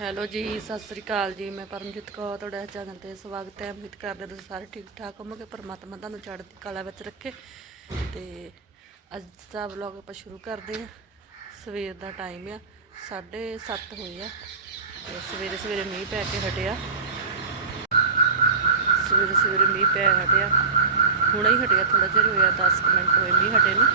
Hello ਜੀ, ਸਤਿ ਸ੍ਰੀ ਅਕਾਲ ਜੀ। ਮੈਂ ਪਰਮਜੀਤ ਕੌਰ, ਤੁਹਾਡਾ ਚੈਨਲ ਤੇ ਸਵਾਗਤ ਹੈ। ਉਮੀਦ ਕਰਦੇ ਹਾਂ ਤੁਸੀਂ ਸਾਰੇ ਠੀਕ ਠਾਕ ਹੋਵੋਗੇ। ਪਰਮਾਤਮਾ ਤੁਹਾਨੂੰ ਚੜ੍ਹਦੀ ਕਲਾ ਵਿੱਚ ਰੱਖੇ। ਤੇ ਅੱਜ ਦਾ ਵਲੌਗ ਆਪਾਂ ਸ਼ੁਰੂ ਕਰਦੇ ਹਾਂ। ਸਵੇਰ ਦਾ ਟਾਈਮ ਆ। 7:30 ਹੋਏ ਆ। ਤੇ ਸਵੇਰੇ ਸਵੇਰੇ ਮੀਂਹ ਪੈ ਕੇ ਹਟਿਆ। ਸਵੇਰੇ ਸਵੇਰੇ ਮੀਂਹ ਪੈ ਹਟਿਆ। ਹੁਣੇ ਹੀ ਹਟਿਆ ਥੋੜਾ ਜਿਹਾ ਹੋਇਆ 10 ਕੁ ਮਿੰਟ ਹੋਏ ਮੀਂਹ ਹਟੇ ਨੂੰ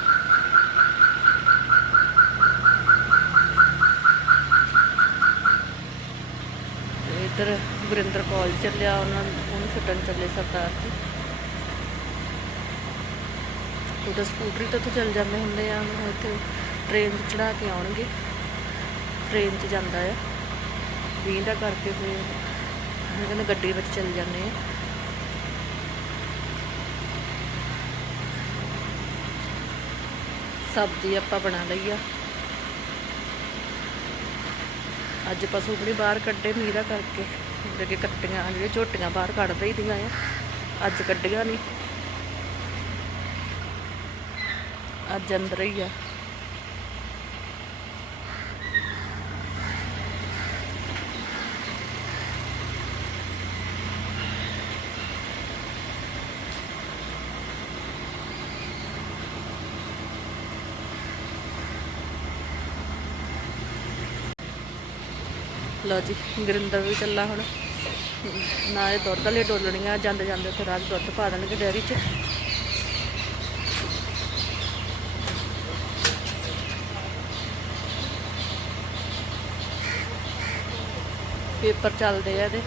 ਤੇ ਇੱਧਰ ਗੁਰਿੰਦਰ ਕਾਲਜ ਚੱਲਿਆ, ਉਹਨਾਂ ਉਹਨੂੰ ਛੱਡਣ ਚੱਲੇ ਸਰਦਾਰ ਜੀ। ਉਹਦਾ ਸਕੂਟਰੀ ਤੇ ਉੱਥੇ ਚੱਲ ਜਾਂਦੇ ਹੁੰਦੇ ਆ ਹੁਣ ਇੱਥੇ ਟ੍ਰੇਨ 'ਚ ਚੜਾ ਕੇ ਆਉਣਗੇ। ਟ੍ਰੇਨ 'ਚ ਜਾਂਦਾ ਆ। ਵੀਹ ਦਾ ਕਰਕੇ ਫਿਰ ਉਹ ਕਹਿੰਦੇ ਗੱਡੀ ਵਿੱਚ ਚੱਲ ਜਾਂਦੇ ਆ। ਸਬਜ਼ੀ ਆਪਾਂ ਬਣਾ ਲਈ ਆ। ਅੱਜ ਪਸ਼ੂ ਬੜੀ ਬਾਹਰ ਕੱਢੇ ਮੀਰਾ ਕਰਕੇ। ਜਿਹੜੇ ਕੱਟੀਆਂ ਜਿਹੜੇ ਝੋਟੀਆਂ ਬਾਹਰ ਕੱਢਦੇ ਹੀ ਦੀਆਂ ਆ। ਅੱਜ ਕੱਢੀਆਂ ਨਹੀਂ ਅੱਜ ਅੰਦਰ ਹੀ ਆ। ਲਓ ਜੀ, ਗੁਰਿੰਦਰ ਵੀ ਚੱਲਾ ਹੁਣ। ਨਾਲੇ ਦੁੱਧ ਵਾਲੇ ਡੋਲਣੀਆਂ, ਜਾਂਦੇ ਜਾਂਦੇ ਉੱਥੇ ਰਾਤ ਦੁੱਧ ਪਾ ਦੇਣਗੇ ਡੈਰੀ 'ਚ। ਪੇਪਰ ਚੱਲਦੇ ਆ ਇਹਦੇ।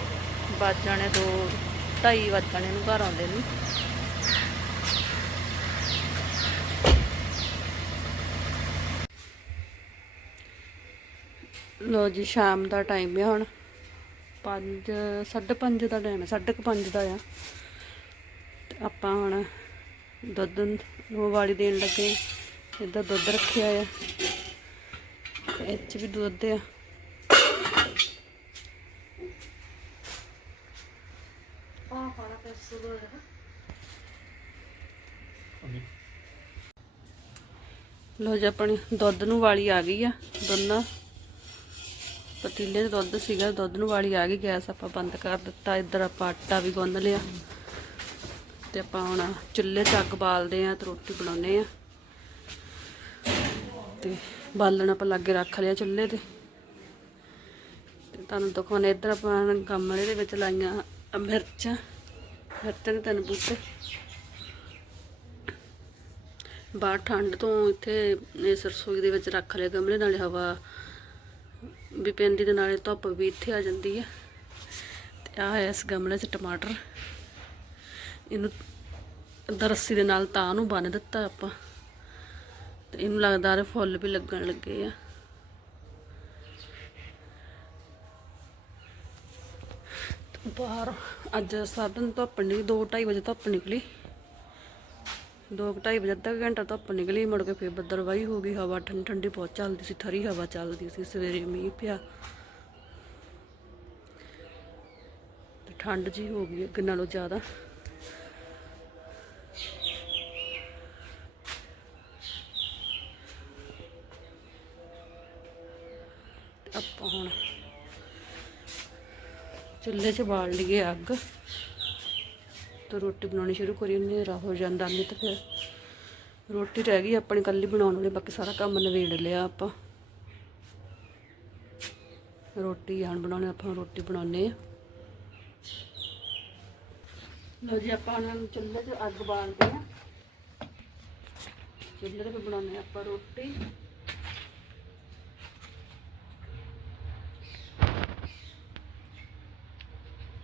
ਵੱਜ ਜਾਣੇ ਦੋ 2:30 ਵੱਜ ਜਾਣੇ ਨੂੰ, ਘਰ ਆਉਂਦੇ ਨੂੰ। ਲੋ ਜੀ ਸ਼ਾਮ ਦਾ ਟਾਈਮ ਹੈ ਹੁਣ। 5 5:30 ਦਾ ਟਾਈਮ ਹੈ 5:30 ਦਾ ਆ। ਆਪਾਂ ਹੁਣ ਦੁੱਧ ਨੂੰ ਵਾਲੀ ਦੇਣ ਲੱਗੇ ਇੱਧਰ ਦੁੱਧ ਰੱਖਿਆ ਆ। ਇਹ 'ਚ ਵੀ ਦੁੱਧ ਆ। ਲੋ ਜੀ ਆਪਣੀ ਦੁੱਧ ਨੂੰ ਵਾਲੀ ਆ ਗਈ ਆ। ਦੋਨਾਂ ਪਤੀਲੇ 'ਚ ਦੁੱਧ ਸੀਗਾ, ਦੁੱਧ ਨੂੰ ਵਾਲੀ ਆ ਗਈ, ਗੈਸ ਆਪਾਂ ਬੰਦ ਕਰ ਦਿੱਤਾ, ਇੱਧਰ ਆਪਾਂ ਆਟਾ ਵੀ ਗੁੰਨ ਲਿਆ। ਤੇ ਆਪਾਂ ਹੁਣ ਚੁੱਲ੍ਹੇ 'ਚ ਅੱਗ ਬਾਲਦੇ ਆ ਤੇ ਰੋਟੀ ਬਣਾਉਨੇ ਆ। ਤੇ ਬਾਲਣ ਆਪਾਂ ਲਾਗੇ ਰੱਖ ਲਿਆ ਚੁੱਲ੍ਹੇ ਤੇ। ਤੇ ਤੁਹਾਨੂੰ ਦਿਖਾਉਣੇ, ਇੱਧਰ ਆਪਾਂ ਗਮਲੇ ਦੇ ਵਿੱਚ ਲਾਈਆਂ ਮਿਰਚਾਂ। ਮਿਰਚਾਂ ਦੇ ਤਿੰਨ ਬੂਟੇ। ਬਾਹਰ ਠੰਡ ਤੋਂ ਇੱਥੇ ਇਸ ਰਸੋਈ ਦੇ ਵਿੱਚ ਰੱਖ ਲਿਆ ਗਮਲੇ, ਨਾਲੇ ਹਵਾ ਵੀ ਪੈਂਦੀ ਦੇ ਨਾਲੇ ਧੁੱਪ ਵੀ ਇੱਥੇ ਆ ਜਾਂਦੀ ਹੈ। ਤੇ ਆ ਹੈ ਇਸ ਗਮਲੇ 'ਚ ਟਮਾਟਰ। ਇਹਨੂੰ ਦਰਸੀ ਦੇ ਨਾਲ ਤਾਂ ਨੂੰ ਬੰਨ ਦਿੱਤਾ ਆਪਾਂ। ਤੇ ਇਹਨੂੰ ਲੱਗਦਾ ਰੇ ਫੁੱਲ ਵੀ ਲੱਗਣ ਲੱਗੇ ਆ। ਬਾਹਰ ਅੱਜ ਸਾਧਨ ਧੁੱਪ ਨਿਕਲੀ 2:30 ਵਜੇ ਧੁੱਪ ਨਿਕਲੀ। ਦੋ ਕੁ ਢਾਈ ਵਜੇ ਅੱਧਾ ਕੁ ਘੰਟਾ ਧੁੱਪ ਨਿਕਲੀ, ਮੁੜ ਕੇ ਫੇਰ ਬੱਦਲਵਾਈ ਹੋ ਗਈ, ਹਵਾ ਠੰਡੀ ਠੰਡੀ ਬਹੁਤ ਚੱਲਦੀ ਸੀ ਠਰੀ ਹਵਾ ਚੱਲਦੀ ਸੀ, ਸਵੇਰੇ ਮੀਂਹ ਪਿਆ। ਤੇ ਠੰਡ ਜੀ ਹੋ ਗਈ ਅੱਗੇ ਨਾਲੋਂ ਜ਼ਿਆਦਾ। ਆਪਾਂ ਹੁਣ ਚੁੱਲ੍ਹੇ 'ਚ ਬਾਲ ਲਈਏ ਅੱਗ। ਤੇ ਰੋਟੀ ਬਣਾਉਣੀ ਸ਼ੁਰੂ ਕਰੀ ਹਨੇਰਾ ਹੋ ਜਾਂਦਾ ਨਹੀਂ ਫਿਰ। ਰੋਟੀ ਰਹਿ ਗਈ, ਆਪਣੀ ਕੱਲੀ ਬਣਾਉਣ ਵਾਲੀ, ਬਾਕੀ ਸਾਰਾ ਕੰਮ ਨਵੇੜ ਲਿਆ ਆਪਾਂ। ਰੋਟੀ ਆਣ ਬਣਾਉਣੇ, ਆਪਾਂ ਰੋਟੀ ਬਣਾਉਨੇ ਆ ਲੋ ਜੀ, ਆਪਾਂ ਹੁਣ ਚੁੱਲ੍ਹੇ 'ਚ ਅੱਗ ਬਾਲਦੇ ਆ ਚੁੱਲ੍ਹੇ ਤੇ ਬਣਾਉਨੇ ਆ ਆਪਾਂ ਰੋਟੀ।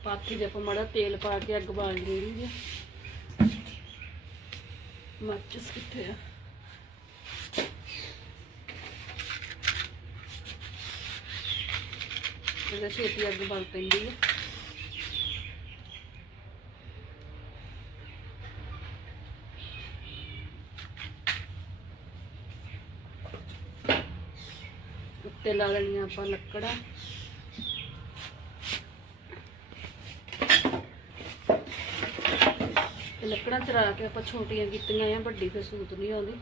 ਪਾਥੀ ਦੇ ਆਪਾਂ ਮਾੜਾ ਤੇਲ ਪਾ ਕੇ ਅੱਗ ਬਾਲ ਦੇਣੀ ਹੈ ਮਰਚਸ ਕਿੱਥੇ ਆ। ਇਹਦਾ ਛੇਤੀ ਅੱਗ ਬਲ ਪੈਂਦੀ ਹੈ ਉੱਤੇ ਲਾ ਲੈਣੀਆਂ ਆਪਾਂ ਲੱਕੜਾਂ। ਤੇ ਲੱਕੜਾਂ ਚਰਾ ਕੇ ਆਪਾਂ ਛੋਟੀਆਂ ਕੀਤੀਆਂ ਆ ਵੱਡੀ ਫਿਰ ਸੂਤ ਨਹੀਂ ਆਉਂਦੀ।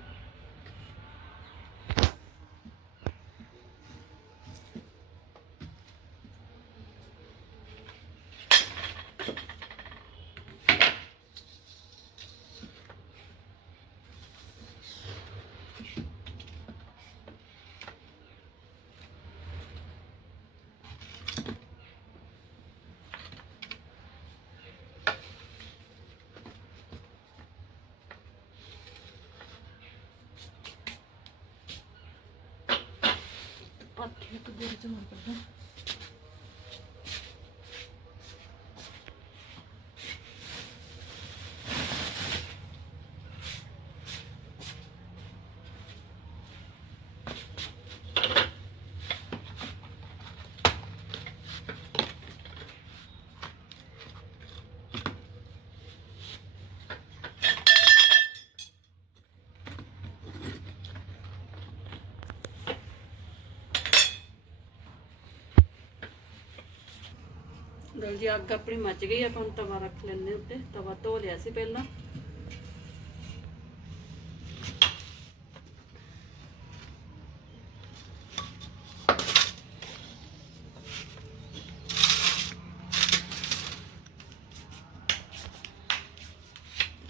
ਹੱਥ ਇੱਕ ਦੇ ਵਿੱਚ ਮਾਰ ਕੱਢਾਂ ਲਓ ਜੀ ਅੱਗ ਆਪਣੀ ਮੱਚ ਗਈ ਆਪਾਂ ਹੁਣ ਤਵਾ ਰੱਖ ਲੈਂਦੇ ਉੱਤੇ। ਤਵਾ ਧੋ ਲਿਆ ਸੀ ਪਹਿਲਾਂ।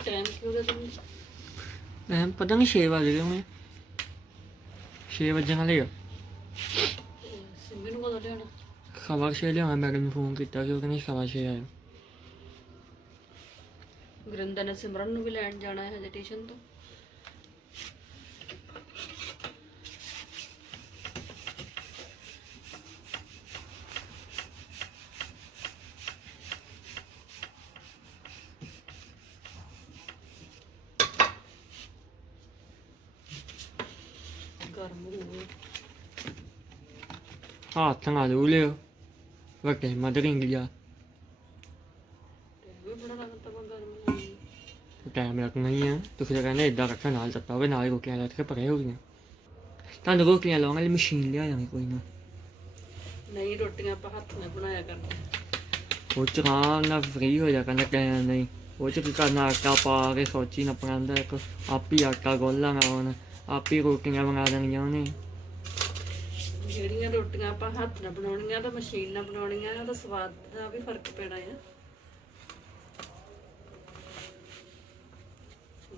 ਟਾਈਮ ਕਿਉਂ ਦੇ ਤੁਸੀਂ ਮੈਂ ਪਤਾ ਨਹੀਂ 6 ਵਜ ਗਏ ਮੈਂ 6 ਵਜੇ ਵਾਲੇ ਆ ਸਿੰਮੀ ਨੂੰ ਕਦੋਂ ਲਿਆਉਣਾ ਖਬਰ ਸੇ ਲਿਆ ਮੈਂ ਨੂੰ ਫੋਨ ਕੀਤਾ ਕਿ ਉਹ ਕਹਿੰਦੀ ਖਬਰ ਸੇ ਆਇਆ ਗੁਰਿੰਦਰ ਨੇ ਸਿਮਰਨ ਨੂੰ ਵੀ ਲੈਣ ਜਾਣਾ ਹੈ ਹਜੇ ਤੋਂ। ਗਰਮ ਹੋ ਗਈ ਹੱਥ ਨਾਲ ਲੂ ਲਿਓ। ਹੋ ਗਈ ਟਾਈਮ ਲੱਗਣਾ ਹੀ ਆ ਤੁਸੀਂ ਤਾਂ ਕਹਿੰਦੇ ਇਦਾਂ ਰੱਖਣ ਨਾਲ ਤੱਤਾ ਹੋਵੇ ਨਾਲ ਹੀ ਰੋਟੀਆਂ ਲੈ ਕੇ ਪਰੇ ਹੋ ਗਈਆਂ ਤੁਹਾਨੂੰ ਰੋਟੀਆਂ ਲਾਉਣ ਵਾਲੀ ਮਸ਼ੀਨ ਲਿਆ ਜਾਣੀ ਕੋਈ ਨਾ ਨਹੀਂ ਰੋਟੀਆਂ ਆਪਾਂ ਹੱਥ ਨਾਲ ਬਣਾਇਆ ਕਰਦੇ ਉਹ ਚ ਆਰਾਮ ਨਾਲ ਫ੍ਰੀ ਹੋ ਜਾ ਕਹਿੰਦਾ ਟਾਈਮ ਨਹੀਂ ਉਹ ਚ ਕੀ ਕਰਨਾ ਆਟਾ ਪਾ ਕੇ ਸੋਚੀ ਨਾ ਪਕਾਂਦਾ ਇੱਕ ਆਪੀ ਆਟਾ ਗੋਲਾਂਗਾ ਹੁਣ ਆਪੀ ਰੋਟੀਆਂ ਬਣਾ ਦੇਣੀਆਂ ਉਹਨੇ ਜਿਹੜੀਆਂ ਰੋਟੀਆਂ ਆਪਾਂ ਹੱਥ ਨਾਲ ਬਣਾਉਣੀਆਂ ਤਾਂ ਮਸ਼ੀਨ ਨਾਲ ਬਣਾਉਣੀਆਂ ਉਹਦਾ ਸਵਾਦ ਦਾ ਵੀ ਫ਼ਰਕ ਪੈਣਾ ਆ।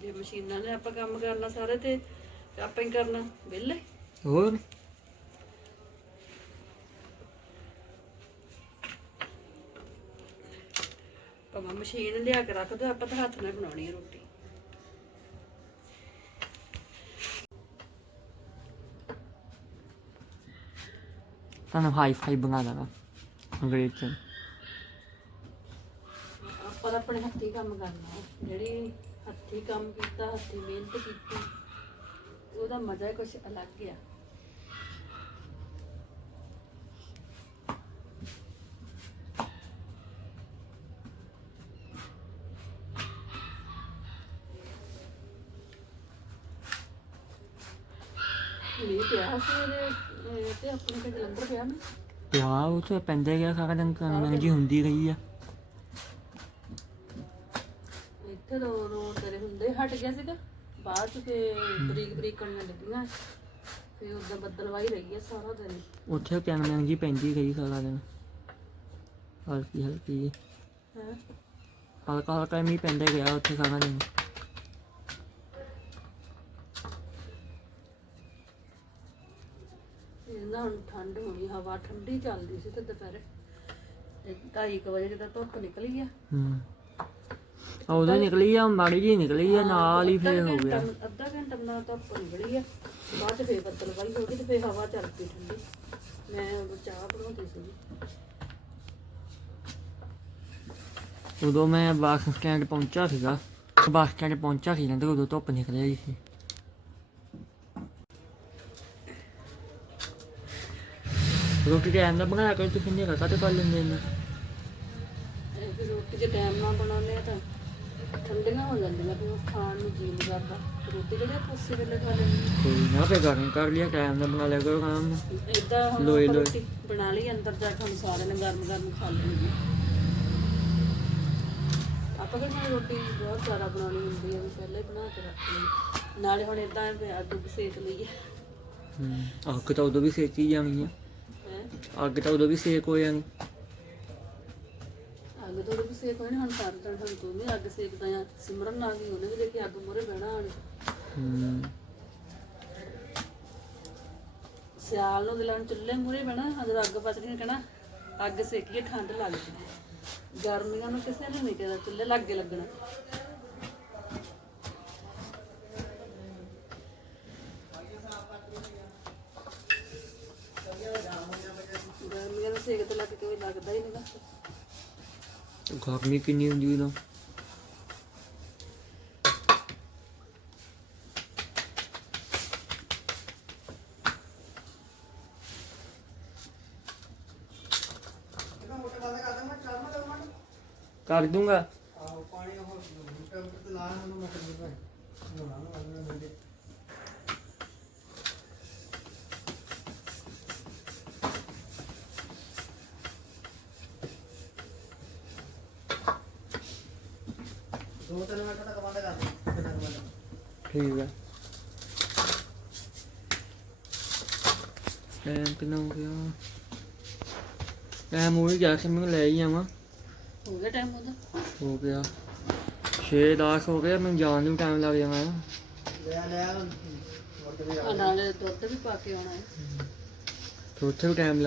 ਜੇ ਮਸ਼ੀਨਾਂ ਨੇ ਆਪਾਂ ਕੰਮ ਕਰਨਾ ਸਾਰੇ ਤੇ ਆਪਾਂ ਹੀ ਕਰਨਾ ਵਿਹਲੇ। ਹੋਰ? ਭਾਵੇਂ ਮਸ਼ੀਨ ਲਿਆ ਕੇ ਰੱਖ ਦੋ ਆਪਾਂ ਤਾਂ ਹੱਥ ਨਾਲ ਬਣਾਉਣੀ ਹੈ ਰੋਟੀ। ਤੁਹਾਨੂੰ ਹਾਈ ਫਾਈ ਬਣਾ ਦਾਂਗਾ ਅੰਗਰੇਜ਼ ਚ ਆਪਾਂ ਤਾਂ ਆਪਣੇ ਹੱਥੀਂ ਕੰਮ ਕਰਨਾ ਜਿਹੜੀ ਹੱਥੀਂ ਕੰਮ ਕੀਤਾ ਹੱਥੀਂ ਮਿਹਨਤ ਕੀਤੀ ਉਹਦਾ ਮਜ਼ਾ ਹੀ ਕੁਝ ਅਲੱਗ ਆ ਮੀਂਹ ਪਿਆ ਸੀ ਇਹਦੇ ਤੇ ਆਪਣੇ ਤੇ ਜਲੰਧਰ ਪਿਆ ਨਾ ਪਿਆ ਉਹ ਤੇ ਪੈਂਦੇ ਗਿਆ ਸਾਰਾ ਦਿਨ ਕੰਨ ਜੀ ਹੁੰਦੀ ਰਹੀ ਆ। ਇੱਥੇ ਦੋ ਰੋਡ ਤੇਰੇ ਹੁੰਦੇ ਹਟ ਗਿਆ ਸੀਗਾ ਬਾਅਦ ਚ ਤੇ ਬਰੀਕ ਬਰੀਕ ਕਣੀਆਂ ਲੱਗੀਆਂ। ਫੇ ਉਦਾਂ ਬੱਦਲਵਾਈ ਰਹੀ ਹੈ ਸਾਰਾ ਦਿਨ। ਉੱਥੇ ਕੰਨ ਜੀ ਪੈਂਦੀ ਰਹੀ ਸਾਰਾ ਦਿਨ। ਹਲਕੀ ਹਲਕੀ ਜਿਹੀ। ਹੈ? ਹਲਕਾ ਹਲਕਾ ਮੀਂਹ ਪੈਂਦਾ ਗਿਆ ਉੱਥੇ ਸਾਰਾ ਦਿਨ ਇਹਨਾਂ ਹੁਣ ਠੰਡ ਹੋਣੀ ਹਵਾ ਠੰਡੀ ਚੱਲਦੀ ਸੀ ਤੇ ਦੁਪਹਿਰੇ। ਤੇ ਢਾਈ ਕੁ ਵਜੇ ਜਦੋਂ ਧੁੱਪ ਨਿਕਲੀ ਆ। ਹੂੰ। ਉਦੋਂ ਨਿਕਲੀ ਆ ਮਾੜੀ ਜੀ ਨਿਕਲੀ ਆ ਨਾਲ ਹੀ ਫੇਰ ਹੋ ਗਿਆ। ਘੰਟਾ- ਅੱਧਾ ਘੰਟਾ ਬਣਾ ਧੁੱਪ ਨਿਕਲੀ ਆ। ਬਾਅਦ ਚ ਫੇਰ ਬੱਦਲਵਾਈ ਹੋ ਗਈ ਤੇ ਫੇਰ ਹਵਾ ਚੱਲ ਪਈ ਠੰਡੀ। ਮੈਂ ਉਦੋਂ ਚਾਹ ਬਣਾਉਂਦੀ ਸੀ ਉਦੋਂ ਮੈਂ ਬੱਸ ਸਟੈਂਡ ਪਹੁੰਚਾ ਸੀਗਾ। ਬੱਸ ਸਟੈਂਡ ਪਹੁੰਚਾ ਸੀ ਨਾ ਤੇ ਉਦੋਂ ਧੁੱਪ ਨਿਕਲ ਆਈ ਸੀ। ਰੋਟੀ ਟਾਈਮ ਨਾਲ ਬਣਾ ਕੇ ਤੁਸੀਂ ਨਹੀਂ ਰਕਾ ਤੇ ਕਰ ਲੈਂਦੇ ਨੇ ਇਹ ਰੋਟੀ ਜੇ ਟਾਈਮ ਨਾਲ ਬਣਾਉਂਦੇ ਆ ਤਾਂ ਠੰਡੀਆਂ ਹੋ ਜਾਂਦੀਆਂ ਫਿਰ ਉਹ ਖਾਣ ਨੂੰ ਜੀ ਨਹੀਂ ਕਰਦਾ। ਰੋਟੀ ਜਿਹੜੀ ਆਪਾਂ ਉਸੇ ਵੇਲੇ ਖਾ ਲੈਂਦੇ ਕੋਈ ਨਾ ਫੇ ਗਰਮ ਕਰ ਲਿਆ ਟਾਈਮ ਨਾਲ ਬਣਾ ਲਿਆ ਕਰੋ ਕੰਮ ਇਦਾਂ ਹੁਣ ਆਪਾਂ ਲੋਏ। ਰੋਟੀ ਬਣਾ ਲਈ ਅੰਦਰ ਜਾ ਕੇ ਹੁਣ ਸਾਰਿਆਂ ਨੇ ਗਰਮ ਗਰਮ ਖਾ ਲੈਣੀ ਆਪਾਂ ਕਹਿੰਦੇ ਰੋਟੀ ਬਹੁਤ ਜ਼ਿਆਦਾ ਬਣਾਉਣੀ ਹੁੰਦੀ ਹੈ ਵੀ ਪਹਿਲਾਂ ਹੀ ਬਣਾ ਕੇ ਰੱਖ ਲਈ। ਨਾਲੇ ਹੁਣ ਇਦਾਂ ਅੱਗ ਸੇਕ ਲਈਏ ਹੂੰ ਅੱਗ ਤਾਂ ਉਦੋਂ ਵੀ ਸੇਕੀ ਜਾਣੀ ਆ। ਹੈ ਅੱਗ ਤਾਂ ਉਦੋਂ ਵੀ ਸੇਕ ਹੋ ਜਾਣੀ ਅੱਗ ਤੋਂ ਵੀ ਸੇਕ ਹੋਣੀ ਹੁਣ ਸਾਰੇ ਜਣ ਹੁਣ ਤੂੰ ਵੀ ਅੱਗ ਸੇਕਦਾ ਆ। ਸਿਮਰਨ ਆ ਗਈ ਉਹਨੇ ਵੀ ਦੇਖੀ ਅੱਗ ਮੂਹਰੇ ਬਹਿਣਾ ਹੁਣ ਹੂੰ। ਸਿਆਲ ਨੂੰ ਦਿਲਾਂ ਨੂੰ ਚੁੱਲ੍ਹੇ ਮੂਹਰੇ ਬਹਿਣਾ ਜਦੋਂ ਅੱਗ ਪਚਣੀ ਕਹਿਣਾ ਅੱਗ ਸੇਕੀਏ ਠੰਡ ਲੱਗਦੀ ਗਰਮੀਆਂ ਨੂੰ ਕਿਸੇ ਨੂੰ ਨਹੀਂ ਕਿਹਦਾ ਚੁੱਲ੍ਹੇ ਲੱਗੇ ਲੱਗਣਾ ਸੇਕ ਤੇ ਲੱਗ ਕੇ ਕੋਈ ਲੱਗਦਾ ਹੀ ਨਹੀਂਗਾ ਗਰਮੀ ਕਿੰਨੀ ਹੁੰਦੀ ਉਦੋਂ ਕਰ ਦੂੰਗਾ। ਕਿੰਨਾ ਹੋ ਗਿਆ ਟਾਈਮ ਹੋ ਹੀ ਗਿਆ ਕਿ ਮੈਂ ਲੈ ਹੀ ਆਵਾਂ ਹੋ ਗਿਆ ਟਾਈਮ ਉਹਦਾ ਹੋ ਗਿਆ 6 10 ਹੋ ਗਿਆ ਮੈਨੂੰ ਜਾਣ ਨੂੰ ਟਾਈਮ ਲੱਗ ਜਾਣਾ ਹੈ ਲੈ ਲੈ ਮੁੜ ਕੇ ਵੀ ਆ ਨਾਲੇ ਦੁੱਧ ਵੀ ਪਾ ਕੇ ਆਉਣਾ ਹੈ ਤੇ ਉੱਥੇ ਵੀ ਟਾਈਮ